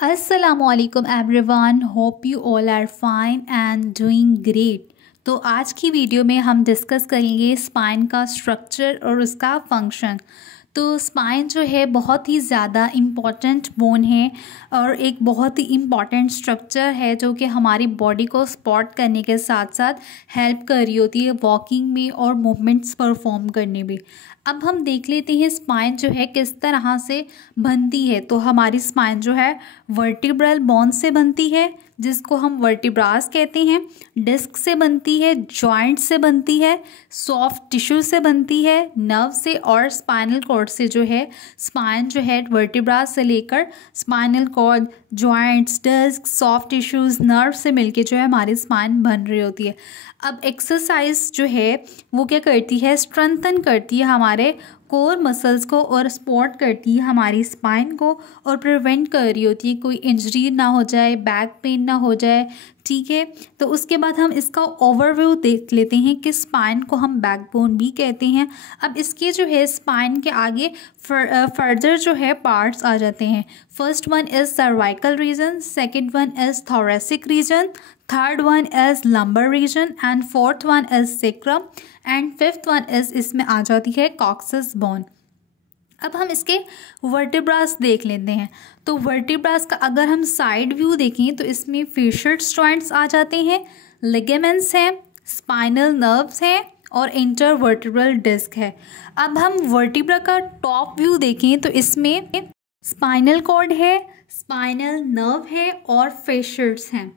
असलकुम everyone, hope you all are fine and doing great. तो आज की वीडियो में हम डिस्कस करेंगे स्पाइन का स्ट्रक्चर और उसका फंक्शन। तो स्पाइन जो है बहुत ही ज़्यादा इम्पॉर्टेंट बोन है और एक बहुत ही इम्पॉर्टेंट स्ट्रक्चर है जो कि हमारी बॉडी को सपोर्ट करने के साथ साथ हेल्प कर रही होती है वॉकिंग में और मूवमेंट्स परफॉर्म करने में। अब हम देख लेते हैं स्पाइन जो है किस तरह से बनती है। तो हमारी स्पाइन जो है वर्टिब्रल बोन से बनती है जिसको हम वर्टिब्रास कहते हैं, डिस्क से बनती है, जॉइंट से बनती है, सॉफ्ट टिश्यू से बनती है, नर्व से और स्पाइनल कॉर्ड से। जो है स्पाइन जो है वर्टिब्रास से लेकर spinal cord, joints, disc, soft tissues, nerve से मिलके जो है हमारी स्पाइन बन रही होती है। अब एक्सरसाइज जो है वो क्या करती है, स्ट्रेंथन करती है हमारे कोर मसल्स को और सपोर्ट करती है हमारी स्पाइन को और प्रिवेंट कर रही होती है कोई इंजरी ना हो जाए, बैक पेन ना हो जाए। ठीक है, तो उसके बाद हम इसका ओवरव्यू देख लेते हैं कि स्पाइन को हम बैकबोन भी कहते हैं। अब इसके जो है स्पाइन के आगे फर्दर जो है पार्ट्स आ जाते हैं। First one is cervical region, second one is thoracic region, third one is lumbar region and fourth one is sacrum and fifth one is इसमें आ जाती है कॉक्सिस बोन। अब हम इसके वर्टिब्रास देख लेते हैं। तो वर्टिब्रास का अगर हम साइड व्यू देखें तो इसमें फेशियल जॉइंट्स आ जाते हैं, लिगामेंट्स हैं, स्पाइनल नर्व्स हैं और इंटरवर्टिब्रल डिस्क है। अब हम वर्टिब्रा का टॉप व्यू देखें तो इसमें स्पाइनल कॉर्ड है, स्पाइनल नर्व है और फेशियल्स हैं।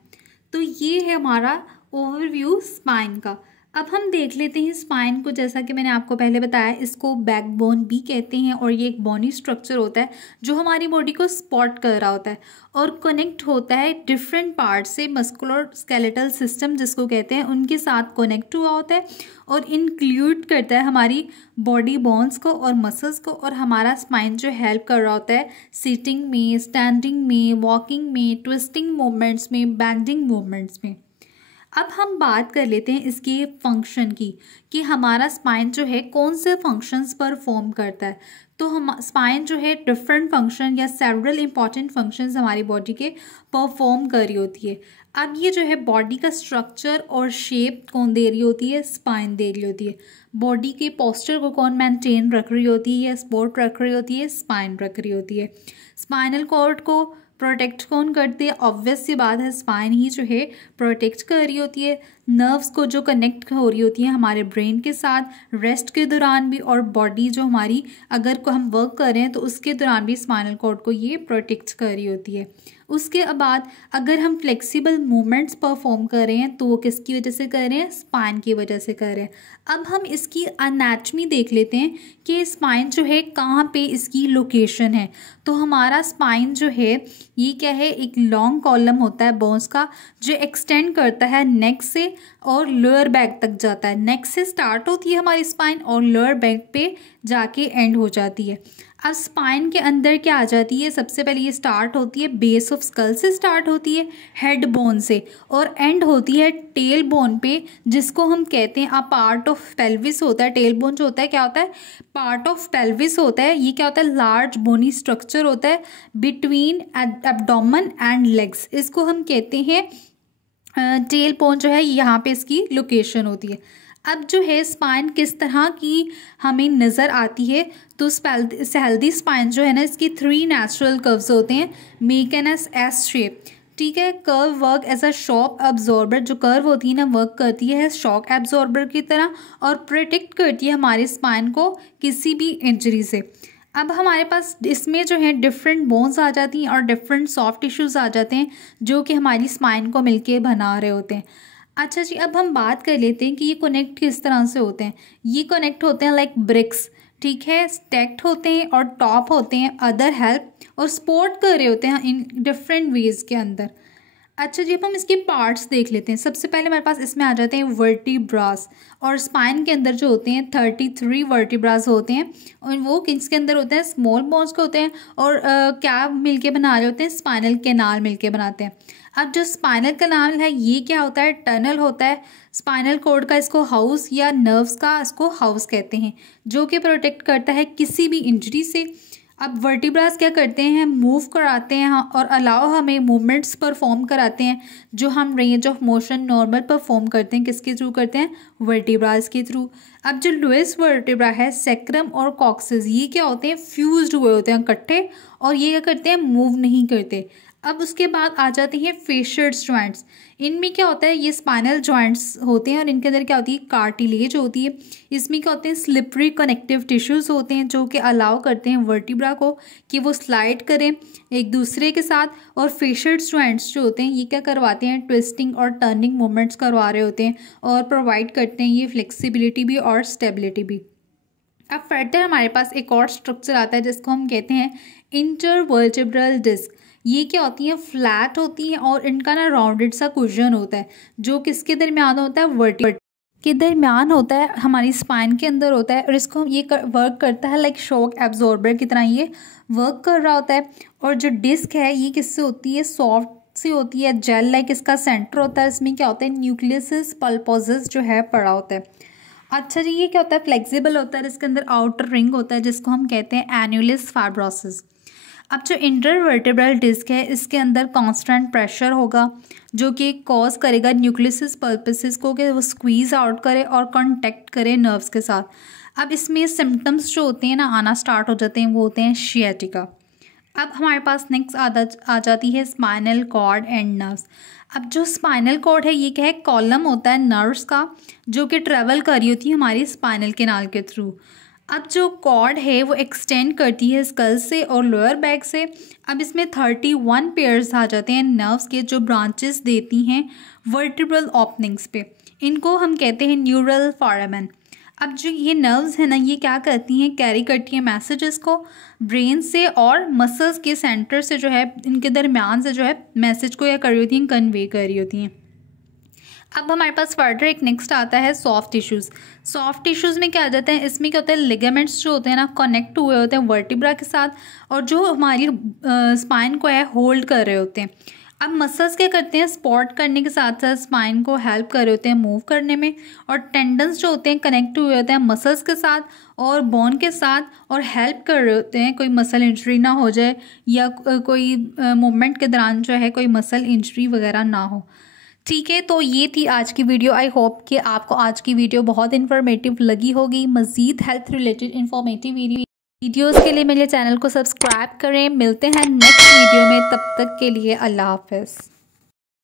तो ये है हमारा ओवरव्यू स्पाइन का। अब हम देख लेते हैं स्पाइन को। जैसा कि मैंने आपको पहले बताया, इसको बैकबोन भी कहते हैं और ये एक बोनी स्ट्रक्चर होता है जो हमारी बॉडी को सपोर्ट कर रहा होता है और कनेक्ट होता है डिफरेंट पार्ट से, मस्कुलर स्केलेटल सिस्टम जिसको कहते हैं उनके साथ कनेक्ट हुआ होता है और इंक्लूड करता है हमारी बॉडी बोन्स को और मसल्स को। और हमारा स्पाइन जो हेल्प कर रहा होता है सिटिंग में, स्टैंडिंग में, वॉकिंग में, ट्विस्टिंग मूवमेंट्स में, बेंडिंग मूवमेंट्स में। अब हम बात कर लेते हैं इसके फंक्शन की कि हमारा स्पाइन जो है कौन से फंक्शंस परफॉर्म करता है। तो हम स्पाइन जो है डिफरेंट फंक्शन या सेवरल इंपॉर्टेंट फंक्शंस हमारी बॉडी के परफॉर्म कर रही होती है। अब ये जो है बॉडी का स्ट्रक्चर और शेप कौन दे रही होती है, स्पाइन दे रही होती है। बॉडी के पोस्चर को कौन मेंटेन रख रही होती है या सपोर्ट रख रही होती है, स्पाइन रख रही होती है। स्पाइनल कॉर्ड को प्रोटेक्ट कौन करती है, ऑब्वियस सी बात है स्पाइन ही जो है प्रोटेक्ट कर रही होती है। नर्व्स को जो कनेक्ट हो रही होती है हमारे ब्रेन के साथ रेस्ट के दौरान भी, और बॉडी जो हमारी अगर को हम वर्क कर रहे हैं तो उसके दौरान भी स्पाइनल कॉर्ड को ये प्रोटेक्ट कर रही होती है। उसके बाद अगर हम फ्लेक्सिबल मूवमेंट्स परफॉर्म कर रहे हैं तो वो किसकी वजह से कर रहे हैं, स्पाइन की वजह से कर रहे हैं। अब हम इसकी एनाटॉमी देख लेते हैं कि स्पाइन जो है कहाँ पे इसकी लोकेशन है। तो हमारा स्पाइन जो है ये क्या है, एक लॉन्ग कॉलम होता है बोन्स का जो एक्सटेंड करता है नेक से और लोअर बैक तक जाता है। नेक से स्टार्ट होती है हमारी स्पाइन और लोअर बैक पे जाके एंड हो जाती है। अब स्पाइन के अंदर क्या आ जाती है, सबसे पहले ये स्टार्ट होती है बेस ऑफ स्कल से, स्टार्ट होती है हेड बोन से और एंड होती है टेल बोन पे जिसको हम कहते हैं पार्ट ऑफ पेल्विस होता है। टेल बोन जो होता है क्या होता है, पार्ट ऑफ पेल्विस होता है। ये क्या होता है, लार्ज बोनी स्ट्रक्चर होता है बिटवीन एब्डोमेन एंड लेग्स। इसको हम कहते हैं टेल बोन जो है, यहाँ पे इसकी लोकेशन होती है। अब जो है स्पाइन किस तरह की हमें नज़र आती है, तो हेल्दी स्पाइन जो है ना, इसकी 3 नेचुरल कर्व्स होते हैं, मेक एन एस शेप। ठीक है, curve work as a shock absorber. जो कर्व होती है ना वर्क करती है शॉक एब्जॉर्बर की तरह और प्रोटेक्ट करती है हमारी स्पाइन को किसी भी इंजरी से। अब हमारे पास इसमें जो है डिफरेंट बोन्स आ जाती हैं और डिफरेंट सॉफ्ट टिश्यूज़ आ जाते हैं जो कि हमारी स्पाइन को मिलके बना रहे होते हैं। अच्छा जी, अब हम बात कर लेते हैं कि ये कनेक्ट किस तरह से होते हैं। ये कनेक्ट होते हैं लाइक ब्रिक्स, ठीक है, स्टैक्ड होते हैं और टॉप होते हैं, अदर हेल्प और सपोर्ट कर रहे होते हैं इन डिफरेंट वेज के अंदर। अच्छा जी, अब हम इसके पार्ट्स देख लेते हैं। सबसे पहले हमारे पास इसमें आ जाते हैं वर्टिब्रास और स्पाइन के अंदर जो होते हैं 33 वर्टिब्रास होते हैं और वो किसके अंदर होते हैं, स्मॉल बोन्स के होते हैं और क्या मिलके बना रहे होते हैं, स्पाइनल कैनाल मिलके बनाते हैं। अब जो स्पाइनल कैनाल है ये क्या होता है, टनल होता है स्पाइनल कॉर्ड का, इसको हाउस या नर्व्स का इसको हाउस कहते हैं जो कि प्रोटेक्ट करता है किसी भी इंजरी से। अब वर्टिब्रास क्या करते हैं, मूव कराते हैं और अलाउ हमें मूवमेंट्स परफॉर्म कराते हैं जो हम range of motion normal perform करते हैं, किसके थ्रू करते हैं, वर्टिब्रास के थ्रू। अब जो लोएस्ट वर्टिब्रा है, सैक्रम और कॉक्सिस, ये क्या होते हैं, फ्यूज्ड हुए होते हैं इकट्ठे, और ये क्या करते हैं, मूव नहीं करते। अब उसके बाद आ जाते हैं फेशियर्स जॉइंट्स। इनमें क्या होता है, ये स्पाइनल जॉइंट्स होते हैं और इनके अंदर क्या होती है, कार्टिलेज होती है। इसमें क्या होते हैं, स्लिपरी कनेक्टिव टिश्यूज़ होते हैं जो कि अलाउ करते हैं वर्टिब्रा को कि वो स्लाइड करें एक दूसरे के साथ। और फेशियर्स जॉइंट्स जो होते हैं ये क्या करवाते हैं, ट्विस्टिंग और टर्निंग मूवमेंट्स करवा रहे होते हैं और प्रोवाइड करते हैं ये फ्लेक्सिबिलिटी भी और स्टेबिलिटी भी। अब फर्दर हमारे पास एक और स्ट्रक्चर आता है जिसको हम कहते हैं इंटरवर्टिब्रल डिस्क। ये क्या होती है, फ्लैट होती है और इनका ना राउंडेड सा कुशन होता है जो किसके दरमियान होता है, वर्टिब्रा के दरमियान होता है, हमारी स्पाइन के अंदर होता है। और इसको ये वर्क करता है लाइक शॉक एब्जॉर्बर की तरह ये वर्क कर रहा होता है। और जो डिस्क है ये किससे होती है, सॉफ्ट से होती है, जेल लाइक इसका सेंटर होता है। इसमें क्या होता है, न्यूक्लियस पल्पोसस जो है पड़ा होता है। अच्छा जी, ये क्या होता है, फ्लेक्सिबल होता है, इसके अंदर आउटर रिंग होता है जिसको हम कहते हैं एन्युलस फाइब्रोसिस। अब जो इंटरवर्टिब्रल डिस्क है इसके अंदर कांस्टेंट प्रेशर होगा जो कि कॉज करेगा न्यूक्लियस पल्पोसस को कि वो स्क्वीज़ आउट करे और कांटेक्ट करे नर्व्स के साथ। अब इसमें सिम्टम्स जो होते हैं ना आना स्टार्ट हो जाते हैं, वो होते हैं शियाटिका। अब हमारे पास नेक्स्ट आ जाती है स्पाइनल कॉर्ड एंड नर्व्स। अब जो स्पाइनल कॉर्ड है ये क्या है, कॉलम होता है नर्व्स का जो कि ट्रेवल कर रही होती है हमारी स्पाइनल कैनाल के थ्रू। अब जो कॉर्ड है वो एक्सटेंड करती है स्कल से और लोअर बैक से। अब इसमें 31 पेयर्स आ जाते हैं नर्व्स के जो ब्रांचेस देती हैं वर्टिब्रल ओपनिंग्स पे। इनको हम कहते हैं न्यूरल फोरामेन। अब जो ये नर्व्स है ना ये क्या करती हैं, कैरी करती हैं मैसेजेस को ब्रेन से और मसल्स के सेंटर से जो है इनके दरमियान से जो है मैसेज को या कर रही होती हैं, कन्वे कर रही होती हैं। अब हमारे पास फर्दर एक नेक्स्ट आता है सॉफ्ट टिश्यूज़। सॉफ्ट टिश्यूज़ में क्या आ जाता है, इसमें क्या होता है, लिगामेंट्स जो होते हैं ना कनेक्ट हुए होते हैं वर्टिब्रा के साथ और जो हमारी स्पाइन को है होल्ड कर रहे होते हैं। अब मसल्स क्या करते हैं, सपोर्ट करने के साथ साथ स्पाइन को हेल्प कर रहे होते हैं मूव करने में। और टेंडन्स जो होते हैं कनेक्ट हुए होते हैं मसल्स के साथ और बोन के साथ और हेल्प कर रहे होते हैं कोई मसल इंजरी ना हो जाए या कोई मूवमेंट के दौरान जो है कोई मसल इंजरी वगैरह ना हो। ठीक है, तो ये थी आज की वीडियो। आई होप कि आपको आज की वीडियो बहुत इन्फॉर्मेटिव लगी होगी। मज़ीद हेल्थ रिलेटेड इन्फॉर्मेटिव वीडियोज़ के लिए मेरे चैनल को सब्सक्राइब करें। मिलते हैं नेक्स्ट वीडियो में, तब तक के लिए अल्लाह हाफ़िज़।